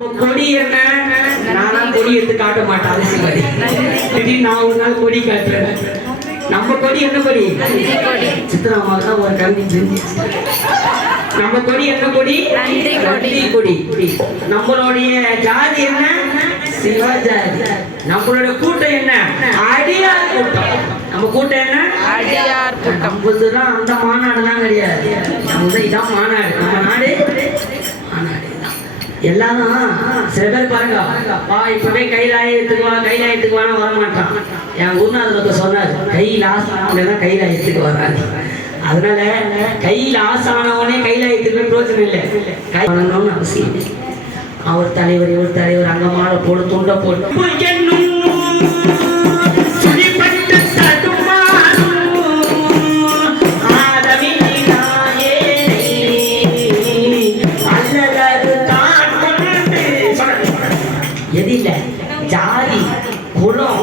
கொடி என்ன? நானா கொடி எடுத்து காட்ட மாட்டேன். அரசியல்வாதி திடீர்னு நான் ஒரு நாள் கொடி காட்டுறேன். நம்ம கொடி என்ன கொடி? சித்ராமாவை தான் ஒரு கல்வி செஞ்சு நம்ம கொடி என்ன கொடி? நன்றி கொடி. நம்மளுடைய ஜாதி என்ன? சிவஜாதி. நம்மளோட கூட்டம் என்ன? அடியார் கூட்டம். நம்ம கூட்டம் என்ன? அடியார் கூட்டம். நம்மதான் அந்த மாநாடுலாம் கிடையாது. நம்ம இதான் மாநாடு. நம்ம நாடு மாநாடு எல்லாரும் சில பேர் பாருங்க, இப்பவே கைலாயத்துக்கு வான வர மாட்டான். என் குருநாதர் சொன்னார், கைலாசம் கைலாயத்துக்கு வராது. அதனால கையில் ஆசானவனே கைலாயத்துக்கு பிரோஜனம் இல்லை. கை வணங்கணும்னு அவசியம் இல்லை. அவர் தலைவர் அங்க மாலை போடு, துண்டை போட்டு எதில்லை ஜாதி குலம்